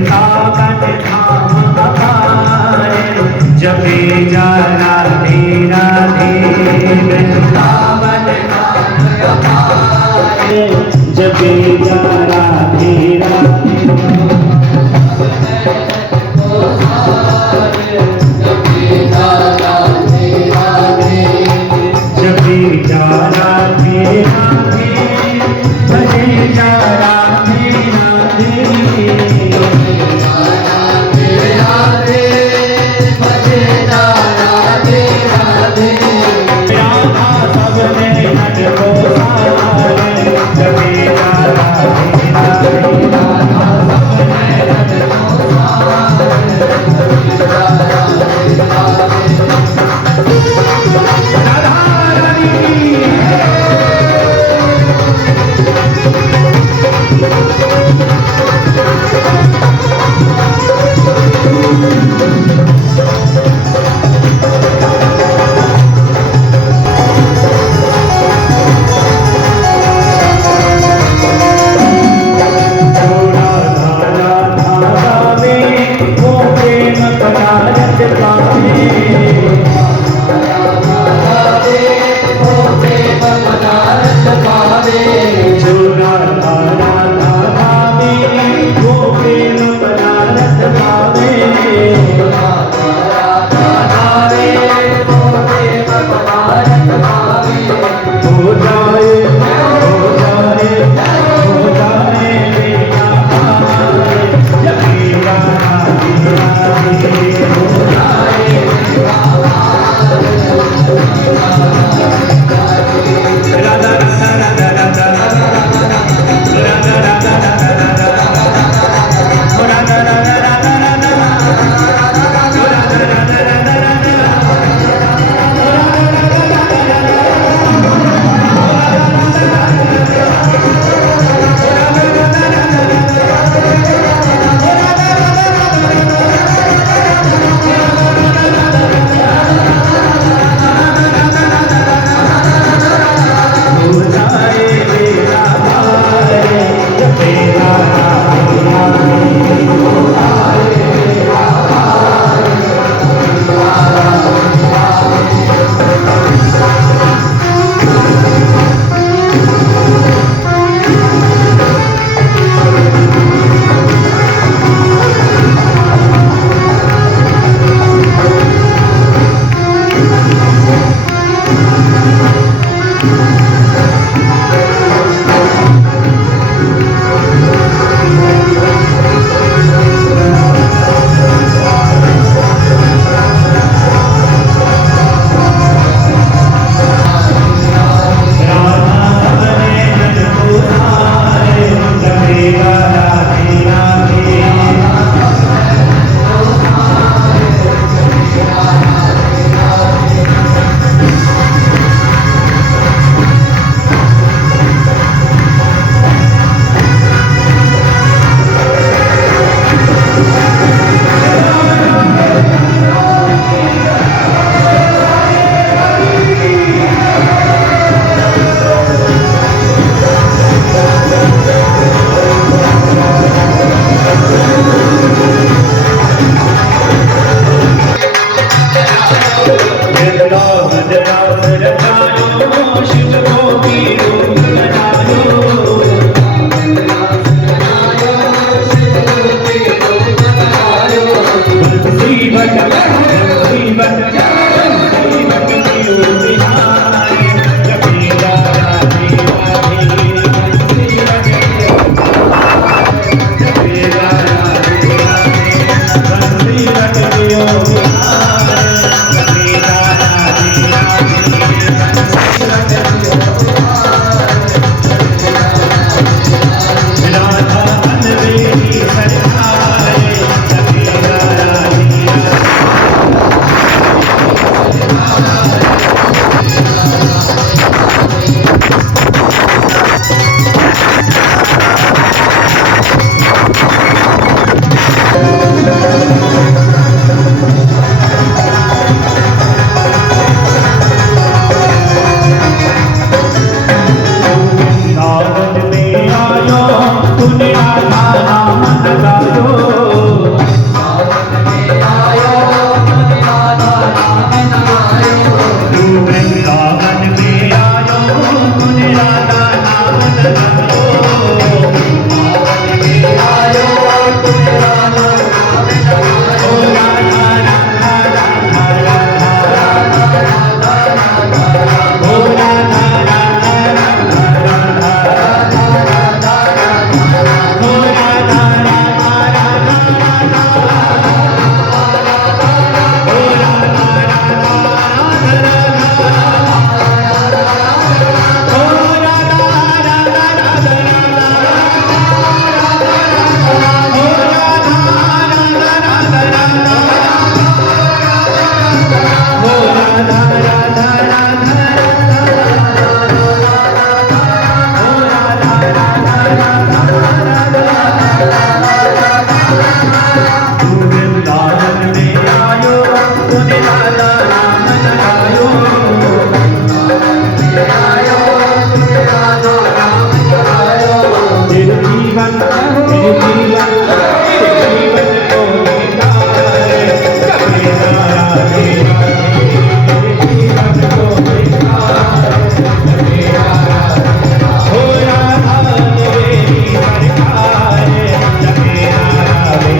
वृंदावन धाम हमारे, जपे जा राधे राधे। वृंदावन धाम हमारे, जपे जा राधे राधे। जपे जा राधे राधे, भजे जा राधे राधे। राधा सबने नट को सारे, जपे जा राधे राधे। राधा सबने नट को सारे, राधा रानी। राधा नाम लगायो, तेरे जीवन को निकाले, जपे राधे तेरे जीवन को निकाले, हो राधा मेरी सरकार, जपे राधे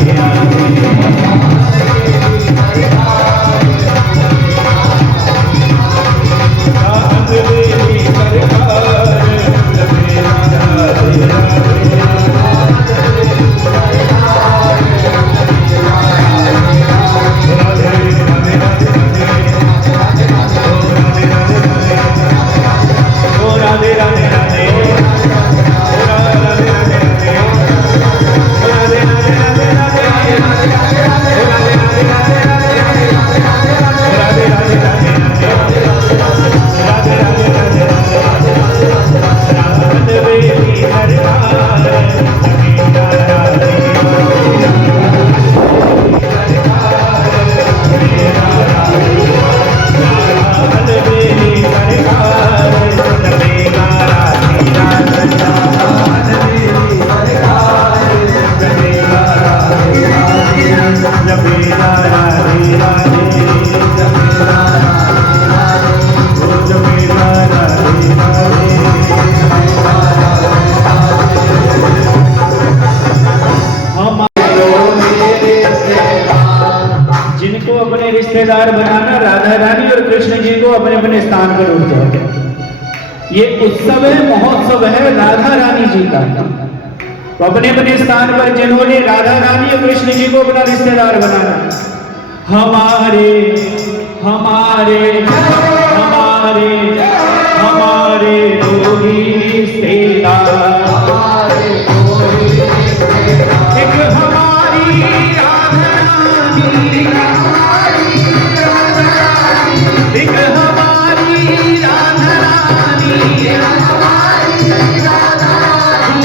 जिनको अपने रिश्तेदार बनाना, राधा रानी और कृष्ण जी को अपने अपने स्थान पर उठ जाते। ये उत्सव है, महोत्सव है राधा रानी जी का। तो अपने अपने स्थान पर जिन्होंने राधा रानी और कृष्ण जी को अपना रिश्तेदार बनाना, हमारे हमारे हमारे हमारे दो ही रिश्तेदार, एक हमारी राधा रानी, एक हमारी राधा रानी,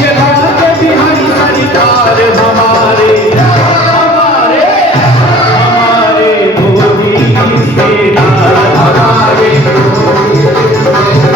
ये बात बिहारी सरकार, हमारे हमारे हमारे दो ही रिश्तेदार, हमारे दो ही रिश्तेदार।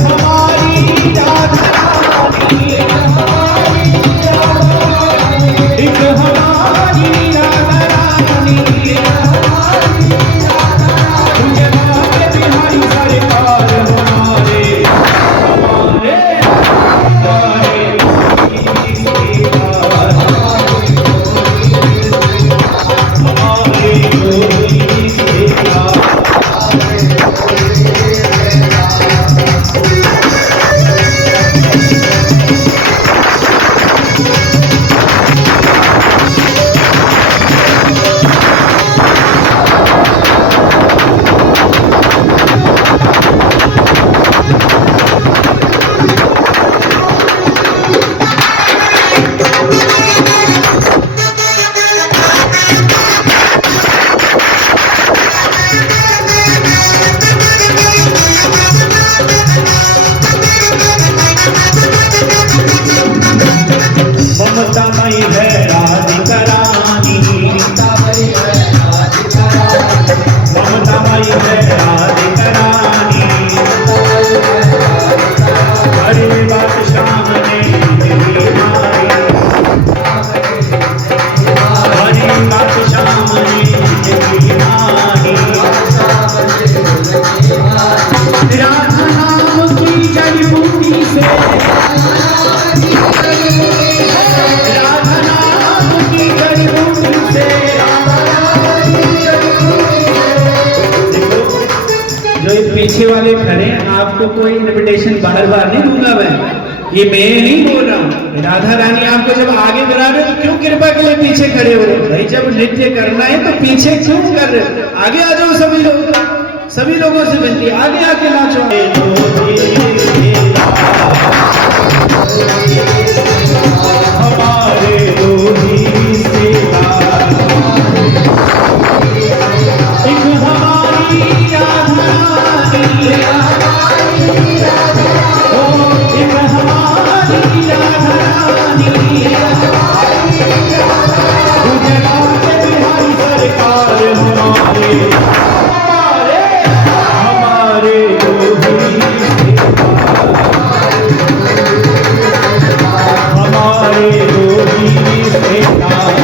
हमारी राधा ममतामयी है राधिका रानी, ममतामयी है राधिका रानी। हरी बात श्याम ने जिंदगी मारी, हरी बात श्याम ने जिंदगी मारी। राधा नाम की जड़ी बूटी से, राधा नाम की जड़ी बूटी से, जो ये पीछे वाले खड़े हैं, आपको कोई इनविटेशन बार बार नहीं दूंगा मैं, ये मैं नहीं बोल रहा हूँ। राधा रानी आपको जब आगे बुला रहे तो क्यों कृपा के लिए पीछे खड़े हो रहे हो? भाई जब नृत्य करना है तो पीछे क्यों कर रहे हो? आगे आ जाओ सभी लोग, सभी लोगों से विनती है आगे आके नाचो। हमारे दो ही रिश्तेदार, एक हमारी राधा रानी, ओ एक हमारी राधा रानी, गुजरात बिहारी सरकार हमारे, हमारे दो ही रिश्तेदार, हमारे दो ही रिश्तेदार।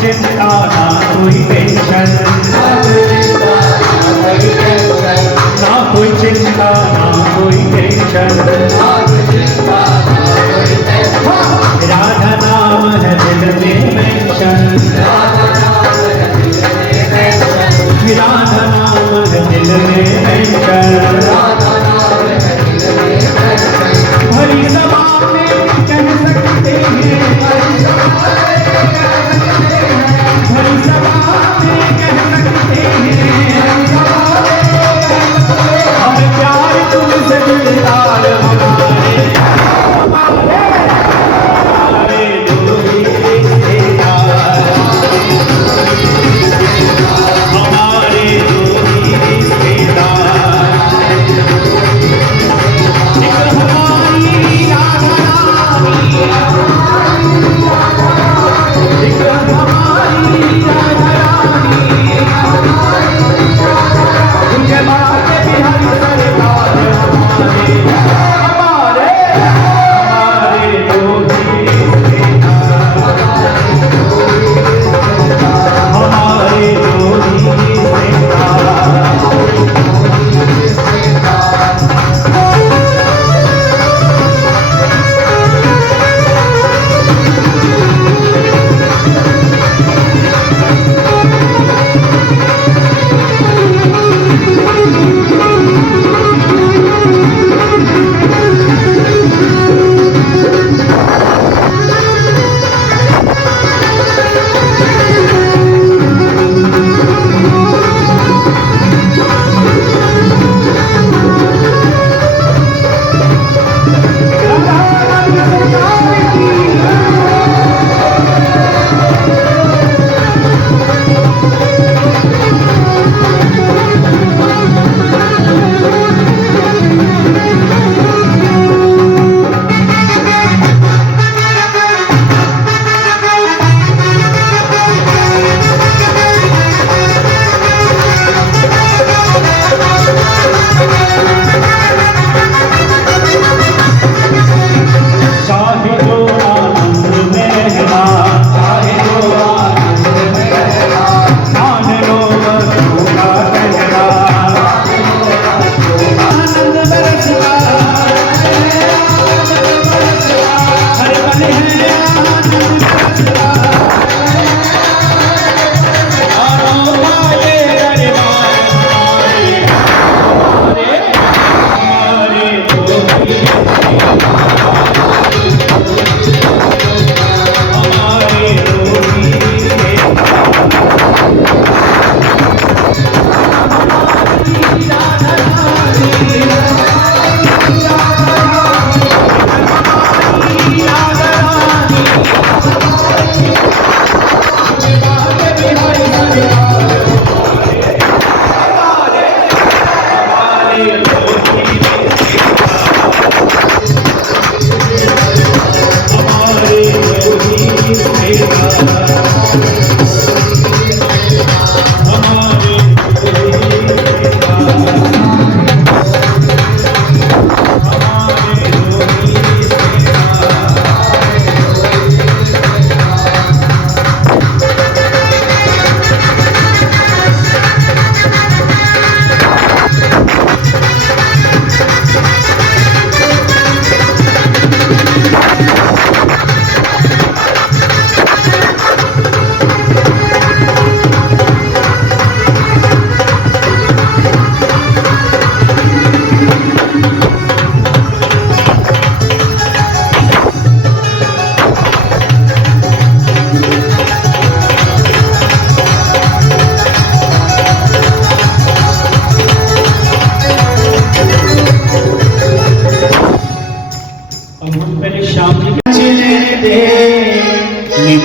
चिंता ना कोई टेंशन, ना कोई चिंता ना कोई टेंशन, राधा नाम है दिल में मेंशन, राधा नाम है दिल में मेंशन। भरी सभा में कह सकते हैं, भरी सभा में कह सकते हैं, और प्यार तुमसे दिलदार हमारे, हमारे दो ही रिश्तेदार, हमारे दो ही रिश्तेदार। एक हमारी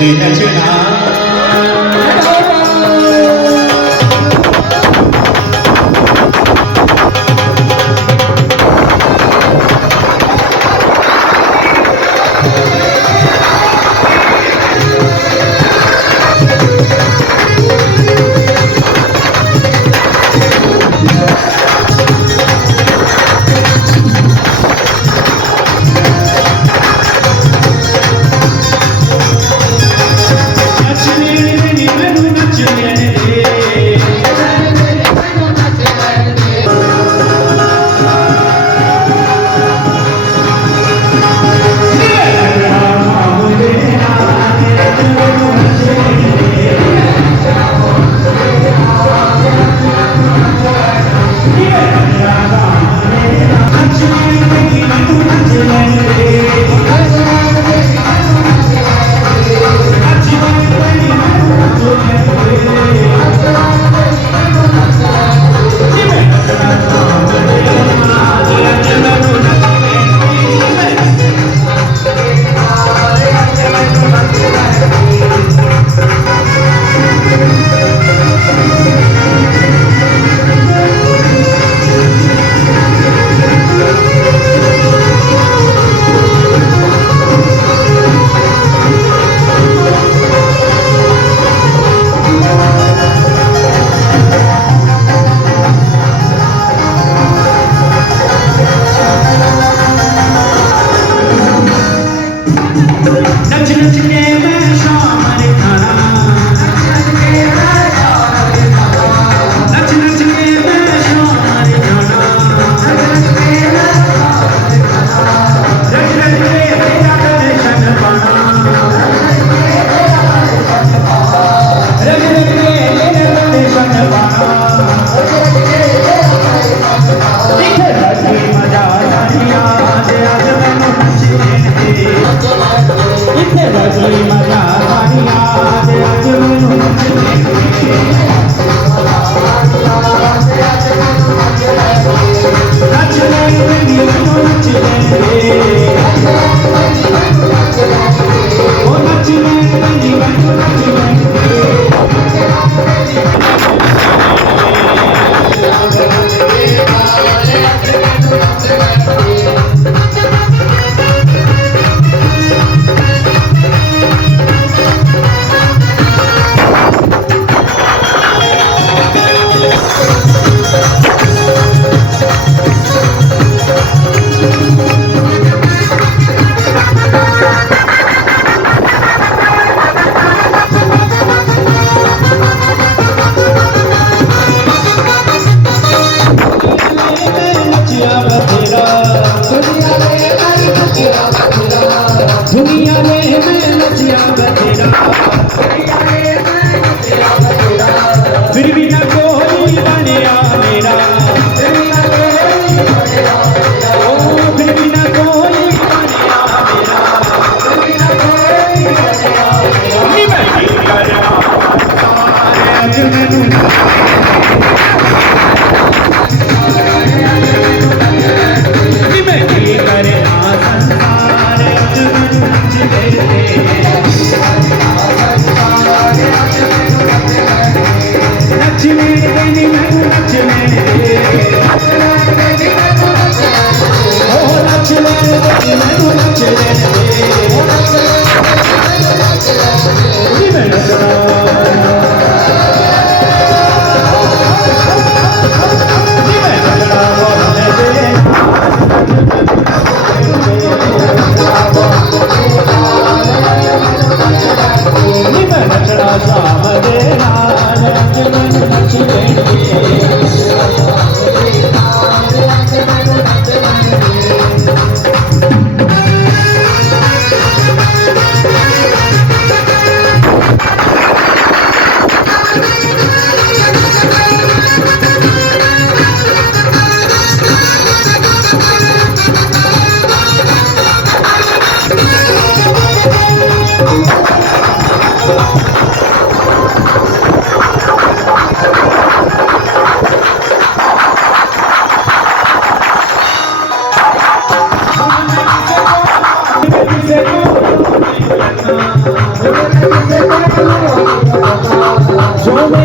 में नचना।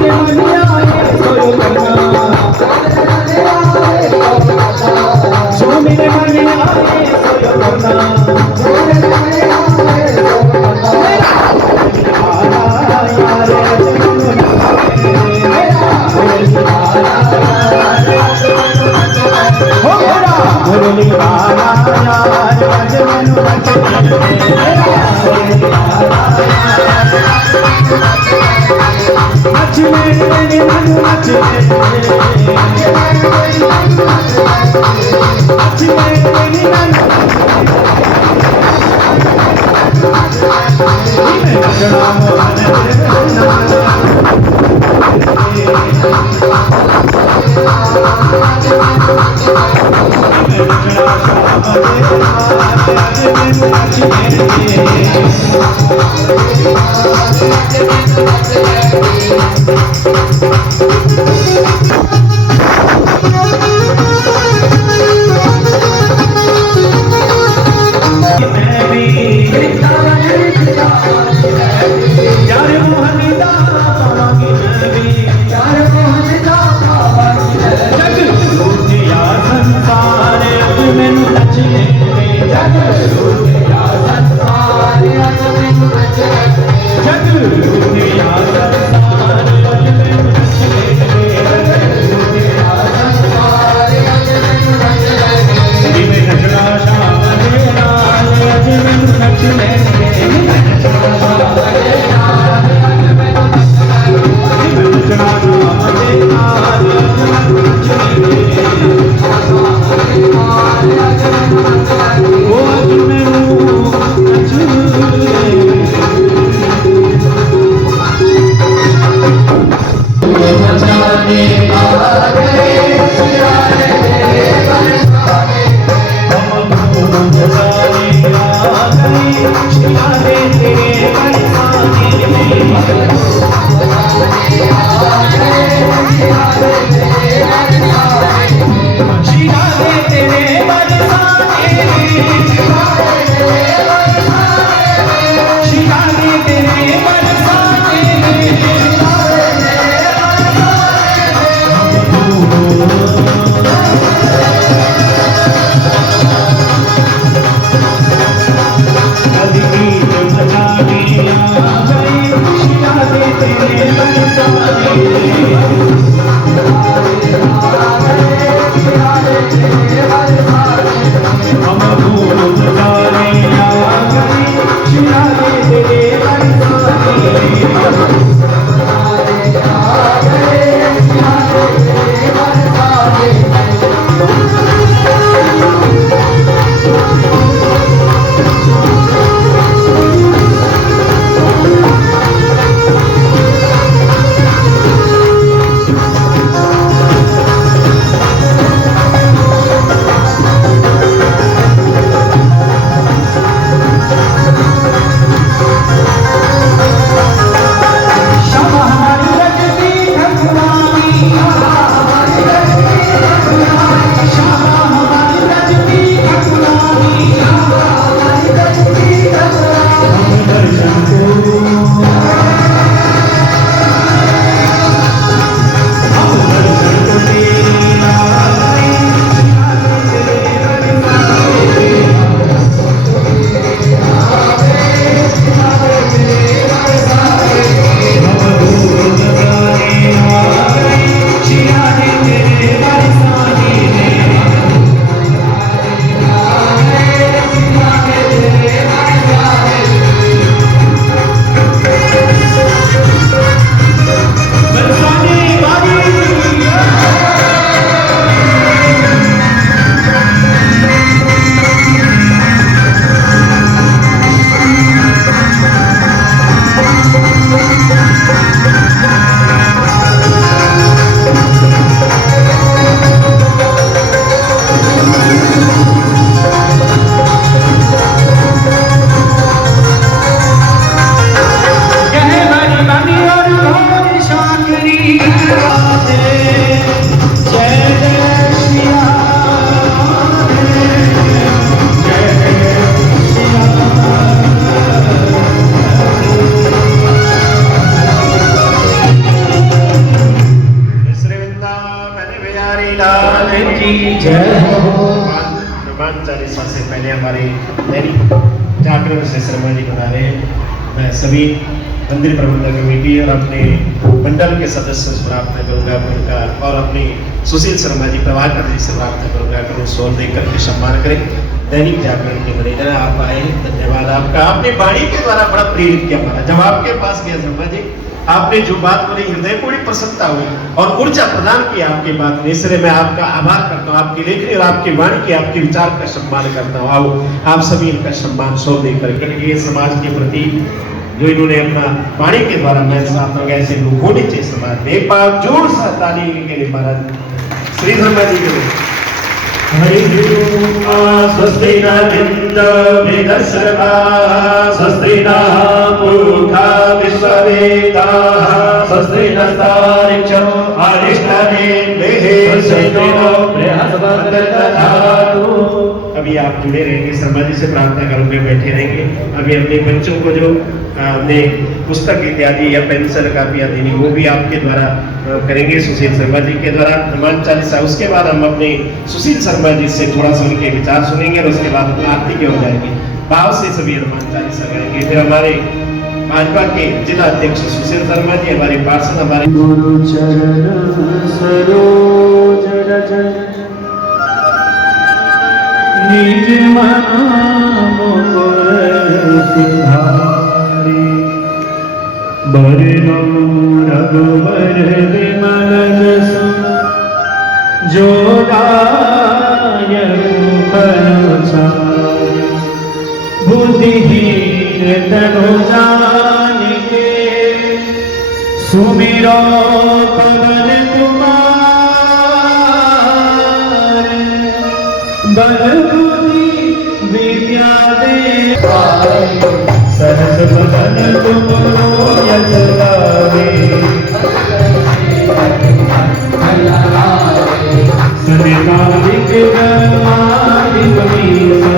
Hare जय हो। हनुमान चालीसा से पहले हमारे दैनिक जागरण से शर्मा जी बना रहे हैं। मैं सभी मंदिर प्रबंधक कमेटी और अपने मंडल के सदस्यों से प्रार्थना करूंगा उनका और अपने सुशील शर्मा जी प्रभाकर जी से प्रार्थना करूंगा कि वो सोल देकर के सम्मान करें। दैनिक जागरण के मैनेजर आप आए, धन्यवाद आपका। आपने वाणी के द्वारा बड़ा प्रेरित किया हमारा। जब आपके पास गया शर्मा जी, आपने जो बात बोली हृदय को बड़ी प्रसन्नता हुई और ऊर्जा प्रदान की आपकी बात ने, इसलिए मैं आपका आभार करता हूँ। आपकी लेखनी और आपकी वाणी की, आपके विचार का सम्मान करता हूँ। आओ आप सभी इनका सम्मान सौंप देकर के समाज के प्रति जो इन्होंने अपना वाणी के द्वारा, मैं चाहता हूँ ऐसे लोग होने चाहिए समाज में। एक बार जोर सा ताली के लिए महाराज श्री शर्मा जी के लिए। हरि स्वस्ति न इंद्र वृद्धश्रवा स्वस्ति न मूर्खा विश्ववेदाः स्वस्ति नस्तारिक्षो अरिष्टनेमिः स्वस्ति नो बृहस्पतिर्दधातु। अभी आप जुड़े रहेंगे, शर्मा जी से प्रार्थना करोगे, बैठे रहेंगे। अभी अपने बच्चों को जो हमने पुस्तक इत्यादि या पेंसिल कापियाँ देनी, वो भी आपके द्वारा करेंगे, सुशील शर्मा जी के द्वारा हनुमान चालीसा। उसके बाद हम अपने सुशील शर्मा जी से थोड़ा सा उनके विचार सुनेंगे और उसके बाद अपना आरती की हो जाएगी। भाव से सभी हनुमान चालीसा करेंगे। फिर हमारे भाजपा के जिला अध्यक्ष सुशील शर्मा जी, हमारे पार्षद, हमारे गुरु चरण सरोज रज निज मन मुकुर सिधारी बरनो रघुबर विमल जसु जो दायक फल चारि बुद्धिहीन तनु जानिके सुमिरो पवन कुमार बल बुद्धि विद्या दे सरस बदन तुमरो यश गावे सनिकालिक ब्रह्मादिक मीसा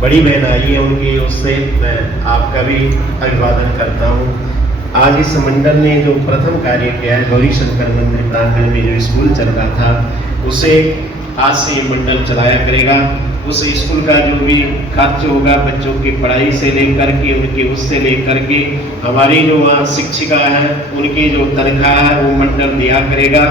बड़ी बहन आई है उनकी, उससे मैं आपका भी अभिवादन करता हूँ। आज इस मंडल ने जो प्रथम कार्य किया है, गौरी शंकर मंदिर प्रांगण में जो स्कूल चल रहा था उसे आज से ये मंडल चलाया करेगा। उस स्कूल का जो भी खर्च होगा बच्चों की पढ़ाई से लेकर के उनकी उससे लेकर के हमारी जो वहाँ शिक्षिका है उनकी जो तनख्वाह है वो मंडल दिया करेगा।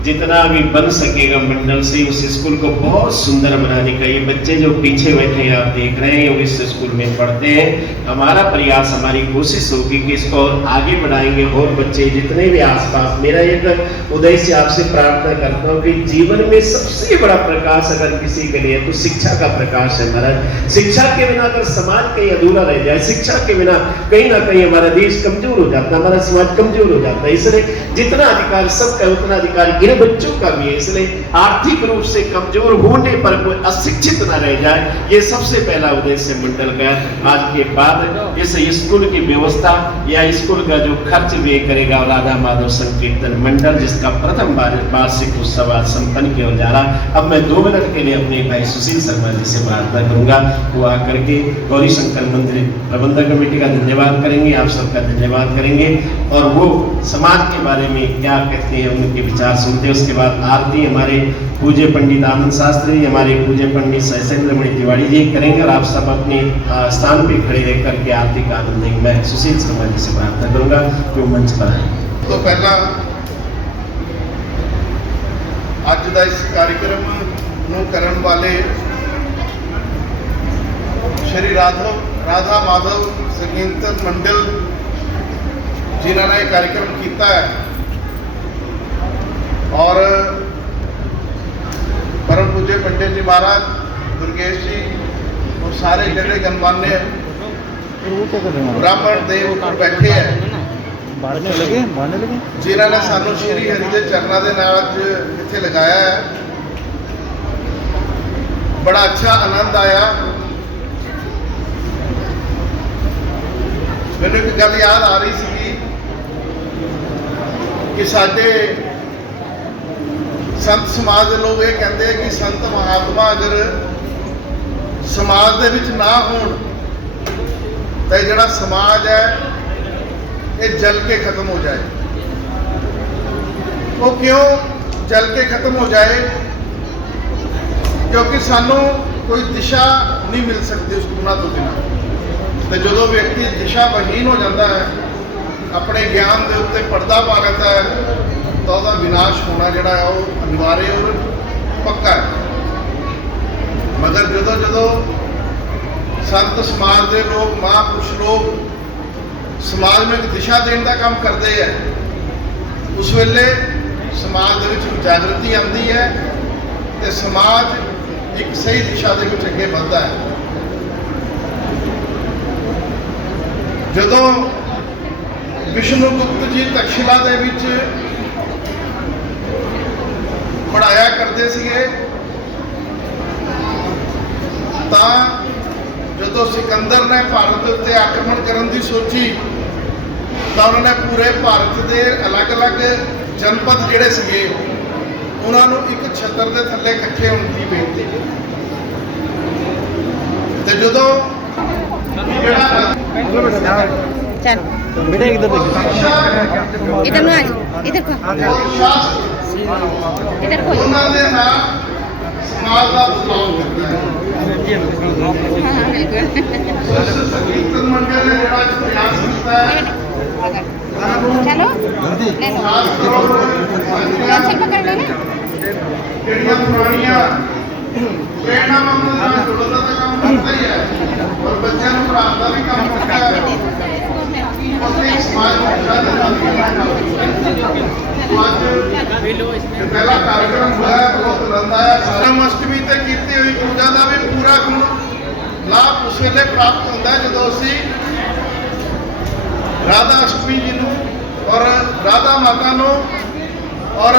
जितना भी बन सकेगा मंडल से उस स्कूल को बहुत सुंदर बनाने का, ये बच्चे जो पीछे बैठे हैं आप देख रहे हैं वो इस स्कूल में पढ़ते हैं। हमारा प्रयास, हमारी कोशिश होगी कि इसको और आगे बढ़ाएंगे और बच्चे जितने भी आसपास। मेरा एक उदय से आपसे प्रार्थना करता हूँ कि जीवन में सबसे बड़ा प्रकाश अगर किसी के लिए तो शिक्षा का प्रकाश है महाराज। शिक्षा के बिना अगर समाज कहीं अधूरा रह जाए, शिक्षा के बिना कहीं ना कहीं हमारा देश कमजोर हो जाता है, हमारा समाज कमजोर हो जाता है। इसलिए जितना अधिकार सबका उतना अधिकार इन बच्चों का भी है। इसलिए आर्थिक रूप से कमजोर होने पर कोई अशिक्षित न रह जाए, ये सबसे पहला उद्देश्य मंडल का। आज के बाद इस स्कूल की व्यवस्था या स्कूल का जो खर्च व्यय करेगा राधा माधव संकीर्तन मंडल, जिसका प्रथम वार्षिक उत्सव आज संपन्न किया जा रहा। अब मैं 2 मिनट के लिए अपने भाई सुशील शर्मा जी से प्रार्थना करूंगा, वो आकर के गौरी शंकर मंदिर प्रबंधक कमेटी का धन्यवाद करेंगे, आप सबका धन्यवाद करेंगे और वो समाज के बारे में क्या कहते हैं उनके विचार सुनते हैं। उसके बाद आरती हमारे पूज्य पंडित आनंद शास्त्री, हमारे पूज्य पंडित शैलेंद्र मणि तिवारी जी करेंगे और आप सब अपने स्थान पे खड़े रह करके आरती का आनंद लेंगे। मैं सुशील शर्मा जी से प्रार्थना करूंगा कि वो मंच पर आए। तो पहला ਅੱਜ ਦਾ ਇਸ कार्यक्रम ਨੂੰ ਕਰਨ ਵਾਲੇ श्री राधा माधव संकीर्तन मंडल जिन्होंने ये कार्यक्रम किया है और परम पूज्य पंडित जी महाराज, दुर्गेश जी और सारे जड़े गणमान्य ब्राह्मण देव ऊपर बैठे हैं जिन्होंने सानू श्री हरि के चरणों के नाल अज इत्थे लगाया है। बड़ा अच्छा आनंद आया। मैंने एक गल याद आ रही सी कि साडे संत समाज के लोग ये कहते हैं कि संत महात्मा अगर समाज दे विच ना होण तो जिहड़ा समाज है ये जल के खत्म हो जाए। वो क्यों जल के खत्म हो जाए? क्योंकि सानू कोई दिशा नहीं मिल सकती उस गुना तो बिना। तो जो व्यक्ति दिशा विहीन हो जाता है, अपने ज्ञान के उत्ते पर्दा पा लेता है, तो उसका विनाश होना जोड़ा है वो अनिवार्य और पक्का है। मगर जो संत समाज के लोग, महापुरुष लोग समाज में एक दिशा देने का काम करते हैं, उस वेले समाज के जागृति आती है तो समाज एक सही दिशा के अगे बढ़ता है। जदों विष्णुगुप्त जी तक्षशिला दे विच पढ़ाया करते सीगे, तां जदों सिकंदर ने भारत के उत्ते आक्रमण करने की सोची तो उन्होंने पूरे भारत के अलग अलग जनपद जिहड़े सीगे उन्होंने एक छतर के थल्ले इकट्ठे होने की बेनती की। तो जदों चल बेटा इधर देखो, इधर ना इधर को इधर को उन्होंने नाम समाज का बदलाव करता है। संकीर्तन मंडल ने जरा प्रयास किया है, चलो ले लो, पेंसिल पकड़ लो ना। ਜਿਹੜੀਆਂ ਪੁਰਾਣੀਆਂ ਪ੍ਰੇਰਣਾ ਨਾਲ ਜੁੜਨ ਦਾ ਕੰਮ ਕਰਦਾ ਹੀ ਹੈ ਔਰ ਬੱਚਿਆਂ ਨੂੰ ਪੜ੍ਹਾਉਣ ਦਾ ਵੀ ਕੰਮ ਕਰਦਾ ਹੈ। ਉਹਦੇ ਸਮਾਜ ਨੂੰ ਅੱਜ ਪਹਿਲਾ कार्यक्रम ਹੋਇਆ, ਬਹੁਤ ਆਨੰਦ ਆਇਆ। ਜਨਮ ਅਸ਼ਟਮੀ ਤੇ ਕੀਤੀ ਹੋਈ ਪੂਜਾ ਦਾ ਵੀ ਪੂਰਾ ਲਾਭ ਉਸ ਵੇਲੇ ਪ੍ਰਾਪਤ ਹੁੰਦਾ ਹੈ ਜਦੋਂ ਅਸੀਂ ਰਾਧਾ ਅਸ਼ਟਮੀ ਜੀ ਨੂੰ ਔਰ ਰਾਧਾ ਮਾਤਾ ਨੂੰ और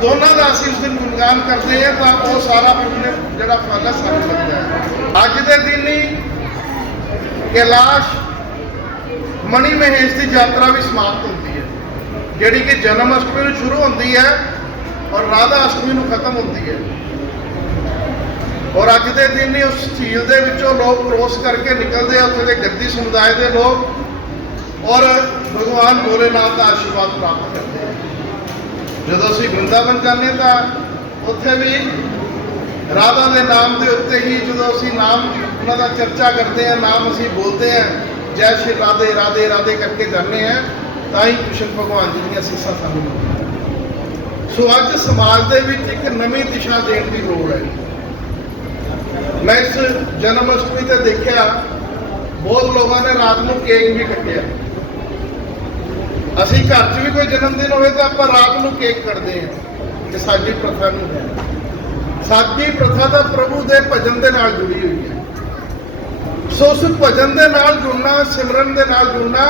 दोनों का असीं उस दिन गुणगान करते हैं तो वो सारा पुण्य जिहड़ा फल है सानूं लगता है। अज के दिन ही कैलाश मणि महेश की यात्रा भी समाप्त होती है, जिहड़ी कि जन्म अष्टमी शुरू होती है और राधा अष्टमी खत्म होती है। ਔਰ ਅੱਜ ਦੇ ਦਿਨ ਹੀ ਉਸ ਝੀਲ ਦੇ ਵਿੱਚੋਂ ਲੋਕ ਕ੍ਰੋਸ ਕਰਕੇ ਨਿਕਲਦੇ ਆ, ਉੱਥੇ ਦੇ ਗੱਦੀ ਸਮੁਦਾਇ ਦੇ ਲੋਕ, ਔਰ ਭਗਵਾਨ ਭੋਲੇਨਾਥ ਦਾ ਆਸ਼ੀਰਵਾਦ ਪ੍ਰਾਪਤ ਕਰਦੇ ਆ। ਜਦੋਂ ਅਸੀਂ ਵਰਿੰਦਾਵਨ ਜਾਂਦੇ ਤਾਂ ਉੱਥੇ ਵੀ ਰਾਧਾ ਦੇ ਨਾਮ ਦੇ ਉੱਤੇ ਹੀ ਜਦੋਂ ਅਸੀਂ ਨਾਮ ਉਹਨਾਂ ਦਾ ਚਰਚਾ ਕਰਦੇ ਆ, ਨਾਮ ਅਸੀਂ ਬੋਲਦੇ ਆ, ਜੈ ਸ਼੍ਰੀ ਰਾਧੇ ਰਾਧੇ ਰਾਧੇ ਕਰਕੇ ਜਾਂਦੇ ਆ, ਤਾਂ ਹੀ ਕ੍ਰਿਸ਼ਨ ਭਗਵਾਨ ਜੀ ਦੀਆਂ ਅਸੀਸਾਂ ਸਾਨੂੰ ਮਿਲਦੀਆਂ। ਸੋ ਅੱਜ ਸਮਾਜ ਦੇ ਵਿੱਚ ਇੱਕ ਨਵੀਂ ਦਿਸ਼ਾ ਦੇਣ ਦੀ ਲੋੜ ਹੈ। ਮੈਂ ਇਸ ਜਨਮ ਅਸ਼ਟਮੀ ਤੇ ਦੇਖਿਆ ਬਹੁਤ ਲੋਕਾਂ ਨੇ ਰਾਤ ਨੂੰ ਕੇਕ ਵੀ ਕੱਟਿਆ। ਅਸੀਂ ਘਰ 'ਚ ਵੀ ਕੋਈ ਜਨਮ ਦਿਨ ਹੋਵੇ ਤਾਂ ਆਪਾਂ ਰਾਤ ਨੂੰ ਕੇਕ ਕੱਟਦੇ ਹਾਂ, ਇਹ ਸਾਡੀ ਪ੍ਰਥਾ ਨਹੀਂ ਹੈ। ਸਾਡੀ ਪ੍ਰਥਾ ਤਾਂ ਪ੍ਰਭੂ ਦੇ ਭਜਨ ਦੇ ਨਾਲ ਜੁੜੀ ਹੋਈ ਹੈ। ਸੋ ਉਸ ਭਜਨ ਦੇ ਨਾਲ ਜੁੜਨਾ, ਸਿਮਰਨ ਦੇ ਨਾਲ ਜੁੜਨਾ,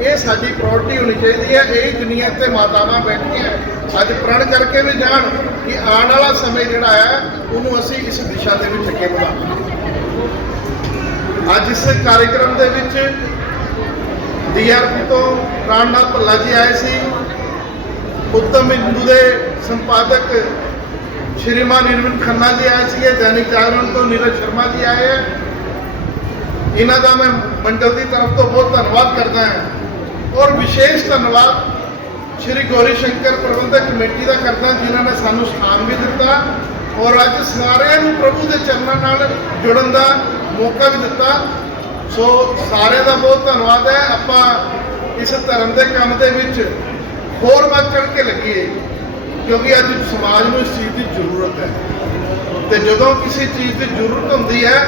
ਇਹ ਸਾਡੀ ਪ੍ਰਾਇੋਰਟੀ ਹੋਣੀ ਚਾਹੀਦੀ ਹੈ। ਇਹ ਦੁਨੀਆ ਤੇ ਮਾਤਾਵਾਂ ਬੈਠੀਆਂ ਅੱਜ ਪ੍ਰਣ ਕਰਕੇ ਵੀ ਜਾਣ ਕਿ ਆਉਣ ਵਾਲਾ ਸਮੇਂ ਜਿਹੜਾ ਹੈ ਉਹਨੂੰ ਅਸੀਂ ਇਸ ਦਿਸ਼ਾ ਦੇ ਵਿੱਚ ਅੱਗੇ ਵਧਾਵਾਂਗੇ। ਅੱਜ ਇਸ ਕਾਰਜਕ੍ਰਮ ਦੇ ਵਿੱਚ DRP ਤੋਂ ਰਾਮਨਾਥ ਭੱਲਾ ਜੀ ਆਏ ਸੀ, ਉੱਤਮ ਹਿੰਦੂ ਦੇ ਸੰਪਾਦਕ ਸ਼੍ਰੀਮਾਨ ਅਰਵਿੰਦ ਖੰਨਾ ਜੀ ਆਏ ਸੀਗੇ, ਦੈਨਿਕ ਜਾਗਰਣ ਤੋਂ ਨੀਰਜ ਸ਼ਰਮਾ ਜੀ ਆਏ ਹੈ। ਇਹਨਾਂ ਦਾ ਮੈਂ ਮੰਡਲ ਦੀ ਤਰਫ ਤੋਂ ਬਹੁਤ ਧੰਨਵਾਦ ਕਰਦਾ ਹਾਂ ਔਰ ਵਿਸ਼ੇਸ਼ ਧੰਨਵਾਦ ਸ਼੍ਰੀ ਗੌਰੀ ਸ਼ੰਕਰ ਪ੍ਰਬੰਧਕ ਕਮੇਟੀ ਦਾ ਕਰਦਾ, ਜਿਨ੍ਹਾਂ ਨੇ ਸਾਨੂੰ ਸਥਾਨ ਵੀ ਦਿੱਤਾ ਔਰ ਅੱਜ ਸਾਰਿਆਂ ਨੂੰ ਪ੍ਰਭੂ ਦੇ ਚਰਨਾਂ ਨਾਲ ਜੁੜਨ ਦਾ ਮੌਕਾ ਵੀ ਦਿੱਤਾ। ਸੋ ਸਾਰਿਆਂ ਦਾ ਬਹੁਤ ਧੰਨਵਾਦ ਹੈ। ਆਪਾਂ ਇਸ ਧਰਮ ਦੇ ਕੰਮ ਦੇ ਵਿੱਚ ਹੋਰ ਵੱਧ ਚੜ੍ਹ ਕੇ ਲੱਗੀਏ, ਕਿਉਂਕਿ ਅੱਜ ਸਮਾਜ ਨੂੰ ਇਸ ਚੀਜ਼ ਦੀ ਜ਼ਰੂਰਤ ਹੈ। ਤੇ ਜਦੋਂ ਕਿਸੇ ਚੀਜ਼ ਦੀ ਜ਼ਰੂਰਤ ਹੁੰਦੀ ਹੈ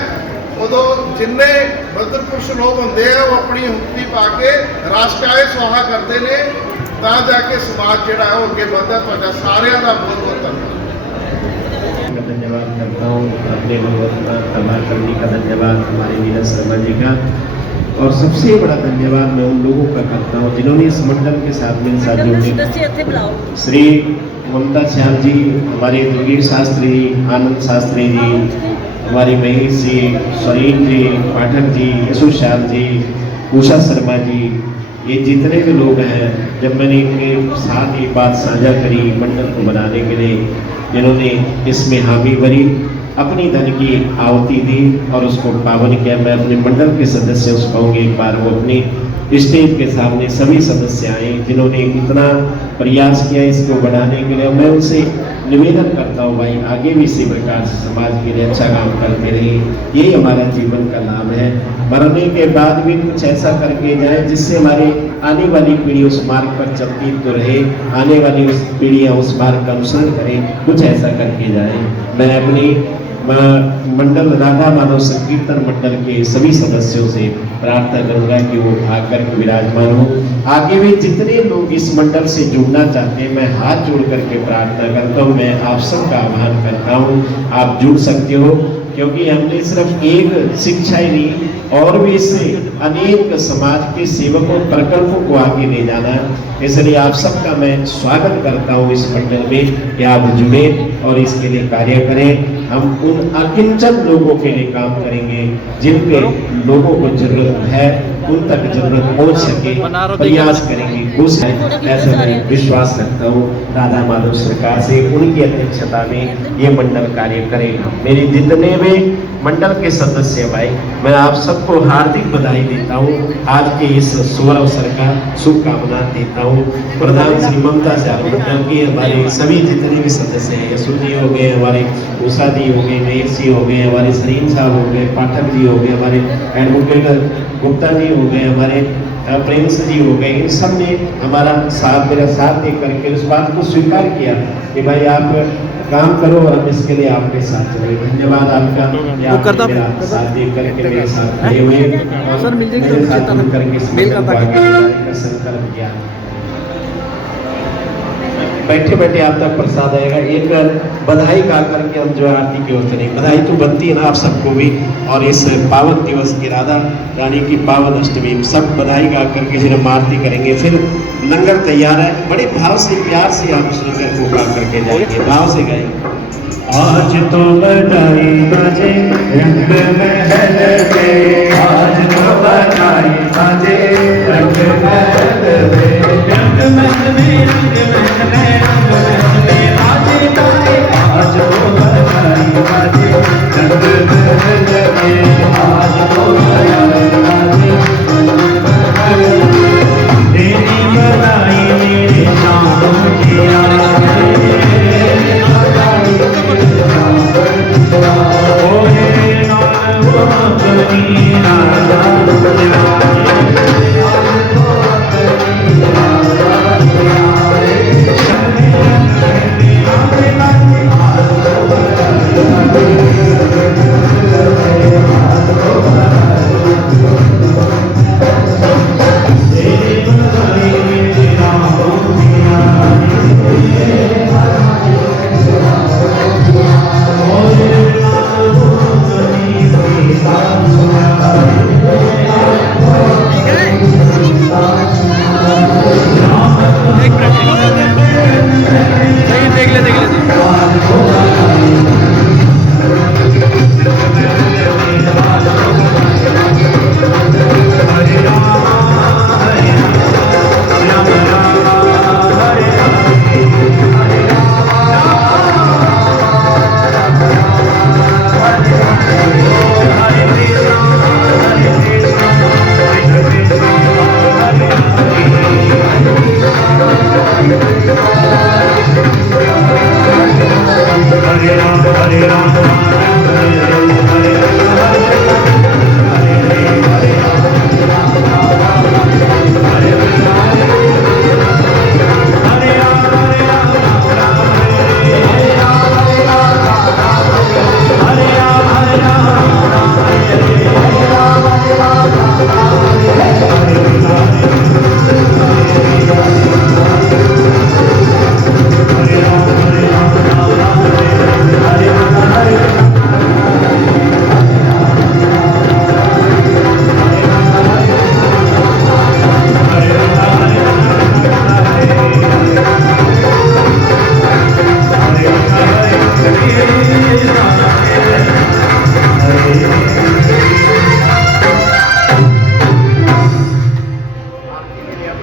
ਉਦੋਂ ਜਿੰਨੇ ਬਲਦਰ ਪੁਰਸ਼ ਲੋਕ ਹੁੰਦੇ ਆ ਉਹ ਆਪਣੀ ਹੁਕਤੀ ਪਾ ਕੇ ਰਾਸ਼ਟਰਾਏ ਸੁਆਹਾ ਕਰਦੇ ਨੇ, ਤਾਂ ਜਾ ਕੇ ਸਮਾਜ ਜਿਹੜਾ ਹੈ ਉਹ ਅੱਗੇ ਵਧਦਾ। ਤੁਹਾਡਾ ਸਾਰਿਆਂ ਦਾ ਬਹੁਤ ਬਹੁਤ ਧੰਨਵਾਦ। धन्यवाद करता हूँ अपने भगवत कला करने का धन्यवाद हमारे नीरज शर्मा जी का, और सबसे बड़ा धन्यवाद मैं उन लोगों का करता हूँ जिन्होंने इस मंडल के साथ मेरे साथ जुड़े। श्री ममता श्याम जी, हमारे दुर्गीर शास्त्री, आनंद शास्त्री जी, हमारे महेश जी, स्वरीन जी, पाठक जी, यशु श्याम जी, उषा शर्मा जी, ये जितने भी लोग हैं, जब मैंने इनके साथ ये बात साझा करी मंडल को बनाने के लिए, जिन्होंने इसमें हामी भरी, अपनी धन की आहुति दी और उसको पावन किया, मैं अपने मंडल के सदस्यों से कहूँगी एक बार वो अपनी स्टेज के सामने सभी सदस्य आए जिन्होंने इतना प्रयास किया इसको बढ़ाने के लिए। मैं उनसे निवेदन करता हूँ भाई आगे भी इसी प्रकार से समाज के लिए अच्छा काम करते रहिए, यही हमारा जीवन का लाभ है। मरने के बाद भी कुछ ऐसा करके जाए जिससे हमारी आने वाली पीढ़ी उस मार्ग पर चलती तो रहे, आने वाली उस पीढ़ियाँ उस मार्ग का अनुसरण करें, कुछ ऐसा करके जाए। मैं अपनी मंडल राधा माधव संकीर्तन मंडल के सभी सदस्यों से प्रार्थना करूंगा कि वो आकर के विराजमान हो। आगे भी जितने लोग इस मंडल से जुड़ना चाहते हैं मैं हाथ जोड़ करके प्रार्थना करता हूँ, मैं आप सबका आह्वान करता हूँ, आप जुड़ सकते हो, क्योंकि हमने सिर्फ एक शिक्षा ही नहीं और भी इससे अनेक समाज के सेवकों प्रकल्पों को आगे ले जाना है। इसलिए आप सबका मैं स्वागत करता हूँ इस मंडल में कि आप जुड़े और इसके लिए कार्य करें। हम उन अकिंचन लोगों के लिए काम करेंगे जिनके लोगों को जरूरत है, उन तक जरूरत पहुंच सके, प्रयास करेंगे, कोशिश, ऐसा मैं विश्वास रखता हूँ। राधा माधव सरकार से उनकी अध्यक्षता में ये मंडल कार्य करेगा। मेरे जितने भी मंडल के सदस्य भाई, मैं आप सबको हार्दिक बधाई देता हूँ, आज के इस सुवर अवसर का शुभकामना देता हूँ। प्रधान श्री ममता श्याम मंडल की हमारे सभी जितने भी सदस्य हैं, यशु जी हो गए, हमारे उषा जी हो गए, महेश जी हो गए, हमारे सरीन साहब हो गए, पाठक जी हो गए, हमारे एडवोकेट गुप्ता जी हो गए, हमारे प्रिंस जी हो गए, इन सब ने हमारा साथ, मेरा साथ दे करके उस बात को स्वीकार किया कि भाई आप काम करो और हम इसके लिए आपके साथ चले। धन्यवाद आपका, आपने मेरा साथ दे करके मेरे साथ खड़े हुए और मेरे साथ मिल करके इस मंडल को आगे बढ़ाने का संकल्प किया। बैठे बैठे आप तक प्रसाद आएगा। एक बधाई गा करके हम जो आरती की ओर चलेंगे। बधाई तो बनती है ना आप सबको भी, और इस पावन दिवस की राधा रानी की पावन अष्टमी सब बधाई गा करके फिर हम आरती करेंगे। फिर लंगर तैयार है, बड़े भाव से प्यार से आप उस लंगर को गा करके जाएंगे, भाव से गाएंगे। आज तो बधाई बाजे रंग महल में, आज तो बधाई बाजे रंग महल में, रंग महल में, रंग महल में, रंग महल में आज तो बधाई बाजे रंग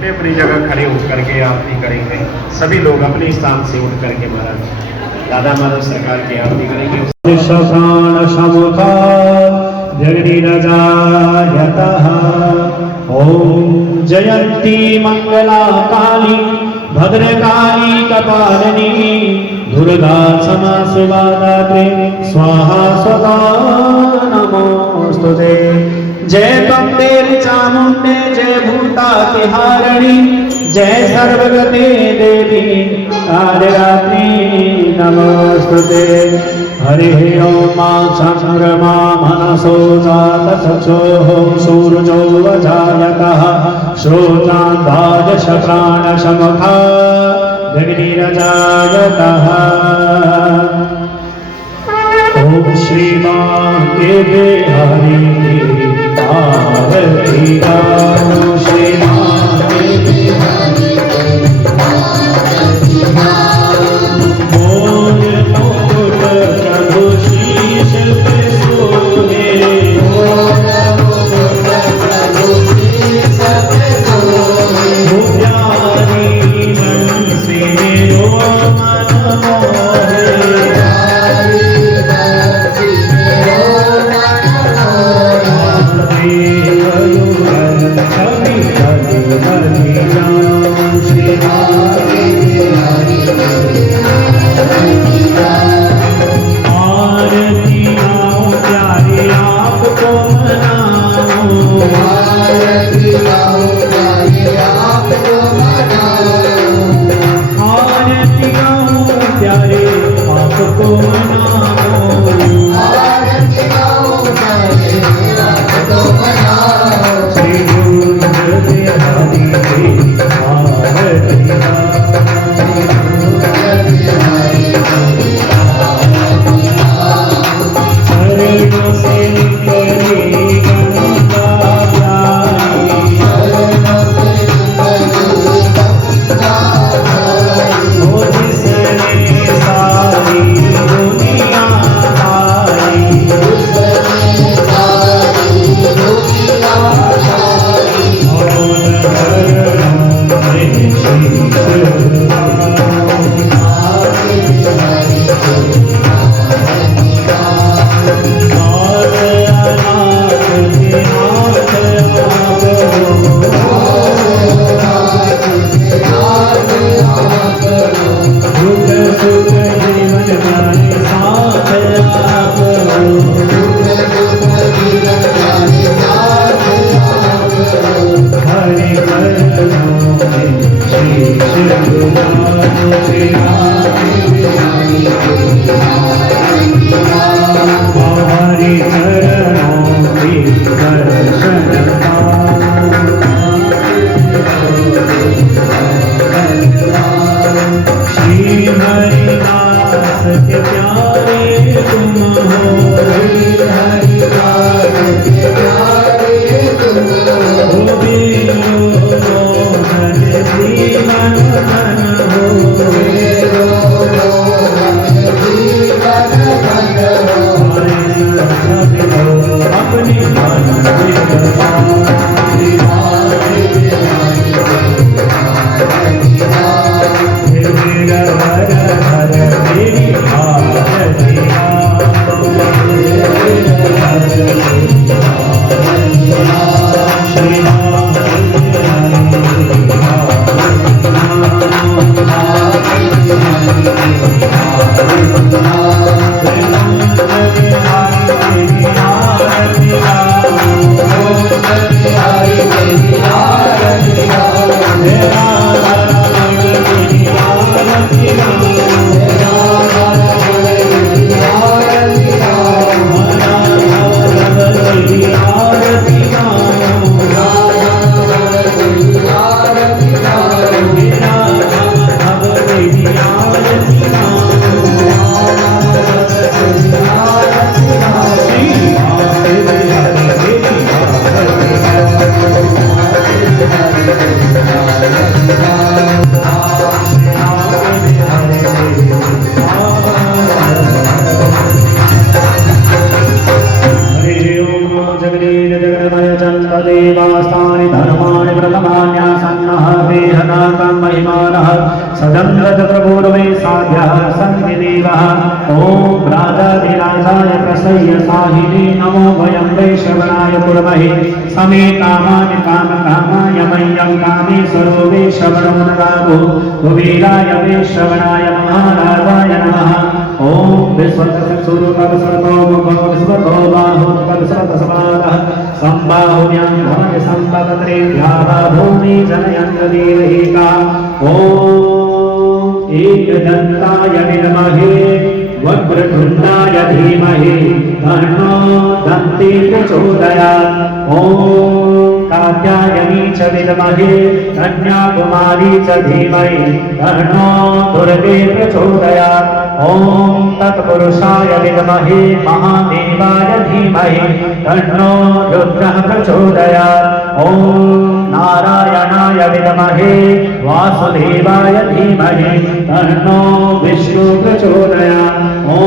अपनी जगह खड़े होकर के आरती करेंगे। सभी लोग अपने स्थान से उठ करके महाराज राधा माधव सरकार की आरती करेंगे। शशान समुखा जगनिरजायतः ओम जयंती मंगला काली भद्रकाली कपालिनी दुर्गा क्षमा शिवा दात्री स्वाहा स्वधा नमोस्तुते। जय कम्बेर चामुंडे जय भूतातिहारिणी जय सर्वगते देवी कालरात्रि नमोस्तुते। हरिः ओम चंद्रमा मनसो जातचक्षुः सूर्यो वजायतः श्रोतान् द्वादश प्राणसमुखा जगनिरजायतः। ओम श्रीमान देवे हरि आरती गाओ श्रीमान देवे हरि आरती गाओ। मोर मुकुट प्रभु शीश पे सोहे मोर मुकुट प्रभु शीश पे सोहे। प्यारी बंसी मेरो मन मोहे Hare पूर्वे साध्याः सन्ति देवाः ॐ राजाधिराजाय प्रसह्य साहिने नमो वयं वैश्रवणाय कुर्महे समे कामानि कामकामाय मह्यं कामेश्वरो वैश्रवणो नरागो कुबेराय वैश्रवणाय महाराजाय नमः ॐ विश्वतस्वरूपस्वतो मुखो विश्वतो बाहुपस्वतस्वादः सम्बाहुव्यां भवति सम्पतत्रेभ्यः भूमि जनयन्त्रदेवहिका ॐ एकदन्ताय विद्महे वक्रतुण्डाय धीमहि तन्नो दन्ती प्रचोदयात् ॐ कात्यायनी च विद्महे कन्याकुमारी च धीमहि तन्नो दुर्गे प्रचोदयात् ॐ तत्पुरुषाय विद्महे महादेवाय धीमहि तन्नो रुद्रः प्रचोदयात् ॐ नारायणाय विद्महे वासुदेवाय धीमहि तन्नो विष्णु प्रचोदयात् ॐ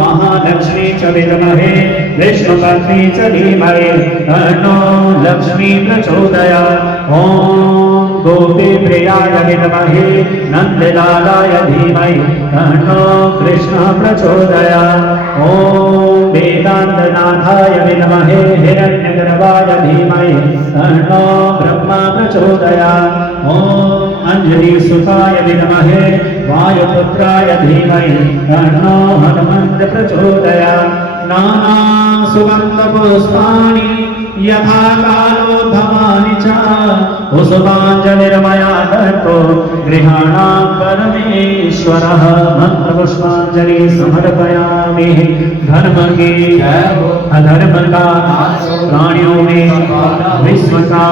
महालक्ष्मी च विद्महे विष्णुपत्नी च धीमहि तन्नो लक्ष्मी प्रचोदयात् ॐ गोपीप्रियाय विद्महे नन्दलालाय धीमहि तन्नो कृष्णः प्रचोदयात् ॐ वेदान्तनाथाय विद्महे हिरण्यगर्भाय धीमहि तन्नो ब्रह्मा प्रचोदयात् ॐ अंजलिसुताय विद्महे वायुपुत्राय धीमहि तन्नो हनुमन्त प्रचोदयात् नानां सुगन्धपुष्पाणि यथा कालोद्धमानि च पुष्पाञ्जलिर्मया दत्तो गृहाणां परमेश्वरः मन्त्रपुष्पाञ्जलि समर्पयामि धर्म की अधर्म का प्राणियों में विश्व का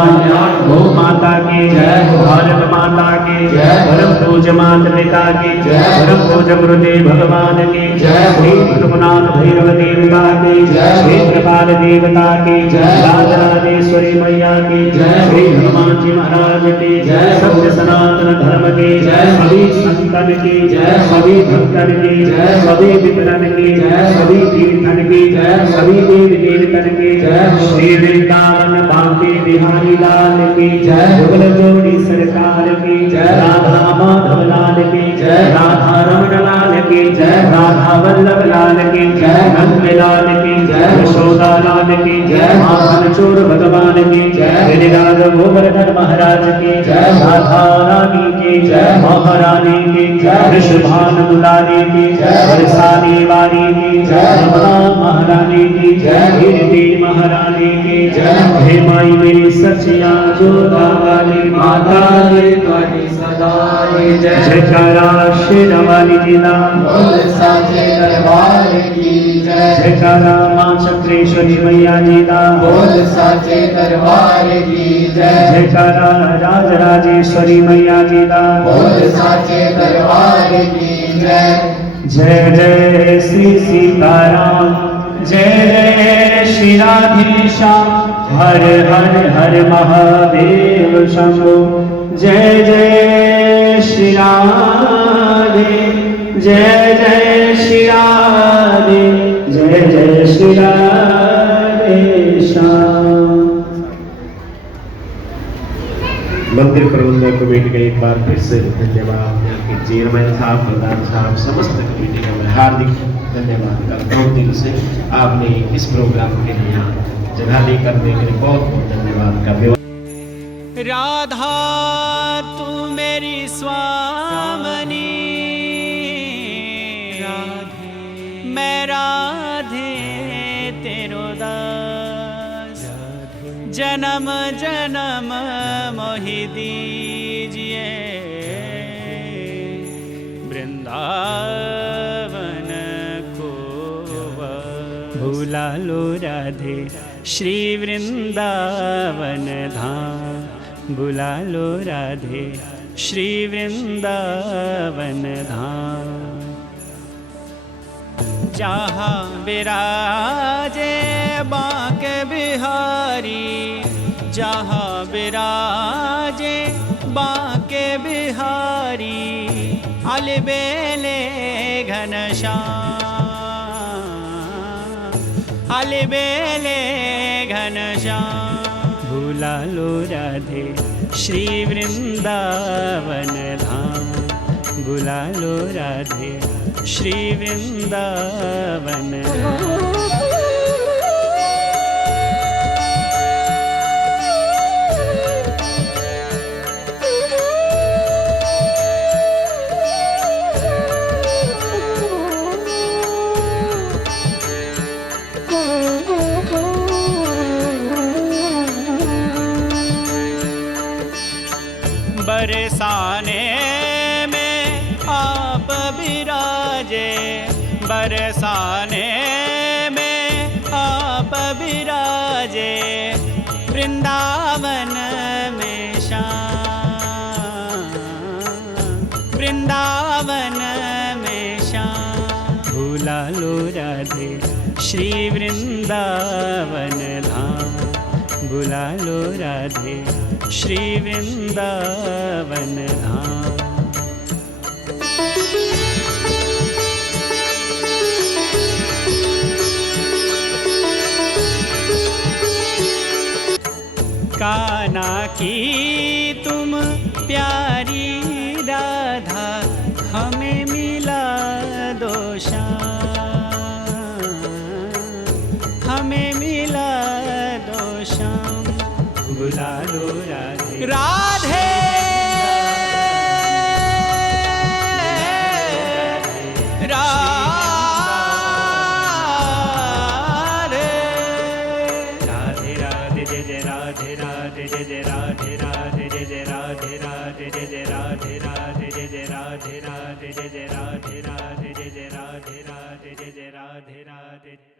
गौ माता की भारत माता की परम पूज्य माता पिता की परम पूज्य गुरुदेव भगवान की श्री पद्मनाथ भैरव देवता की श्री कृपाल देवता की राजराजेश्वरी मैया की श्री हनुमान जी महाराज की सत्य सनातन धर्म की सभी संतन की सभी भक्तन की सभी वितरण की सभी तीर्थन की सभी देवी देवतन की श्री वृंदावन बांके बिहारी लाल की जुगल जोड़ी सरकार की राधा माधव लाल की राधा रमण लाल की राधा वल्लभ लाल की नंद लाल की यशोदा लाल की माखन चोर भगवान की गिरिराज गोवर्धन महाराज की राधा रानी की महारानी की ऋषभान दुलारी की बरसाने वाली की रमणा महारानी की गिरती महारानी की हे माई मेरी सचिया जोधा वाली माता ਤੁਹਾਡੀ ਸਦਾ ਜੈ जयकारा शेर वाली जिला ਬੋਲ ਸਾਚੇ ਦਰਬਾਰ ਕੀ ਜੈ जयकारा मां चक्रेश्वरी मैया जी का ਬੋਲ ਸਾਚੇ ਦਰਬਾਰ की जय जयकारा राजराजेश्वरी मैया जी का बोल साचे दरबार की जय जय जय श्री सीताराम जय जय श्री राधेश्याम हर हर हर महादेव शंभो जय जय श्री राधे जय जय श्री राधे जय जय श्री राधे श्याम। मंदिर प्रबंधक कमेटी का एक बार फिर से धन्यवाद। यहाँ के चेयरमैन साहब, प्रधान साहब, समस्त कमेटी का मैं हार्दिक धन्यवाद करता हूँ दिल से। आपने इस प्रोग्राम के लिए जगह लेकर के लिए बहुत बहुत धन्यवाद करते। राधा तू मेरी स्वामनी मैं राधे तेरो दास जन्म जन्म मोहि दीजिए वृंदावन को भूला लो राधे श्री वृंदावन धाम बुला लो राधे श्री वृंदावन धाम जहाँ विराजे बांके बिहारी जहाँ विराजे बांके बिहारी अलबेले घनश्याम अलबेले घनश्याम भूला लो राधे श्री वृंदावन धाम बुला लो राधे श्री वृंदावन बरसाने में आप विराजे, बरसाने में आप विराजे, वृंदावन में श्याम, वृंदावन में श्याम। भुला लो राधे श्री वृंदावन धाम, बुला लो राधे श्री वृंदावन धाम। कान्हा की तुम प्यारी राधा, हमें मिला दो श्याम, हमें मिला दो श्याम। बुला लो राधे राधे राधे राधे जय जय राधे राधे जय जय राधे राधे जय जय राधे राधे जय जय राधे राधे जय जय राधे राधे जय जय राधे राधे जय जय राधे राधे जय जय राधे राधे।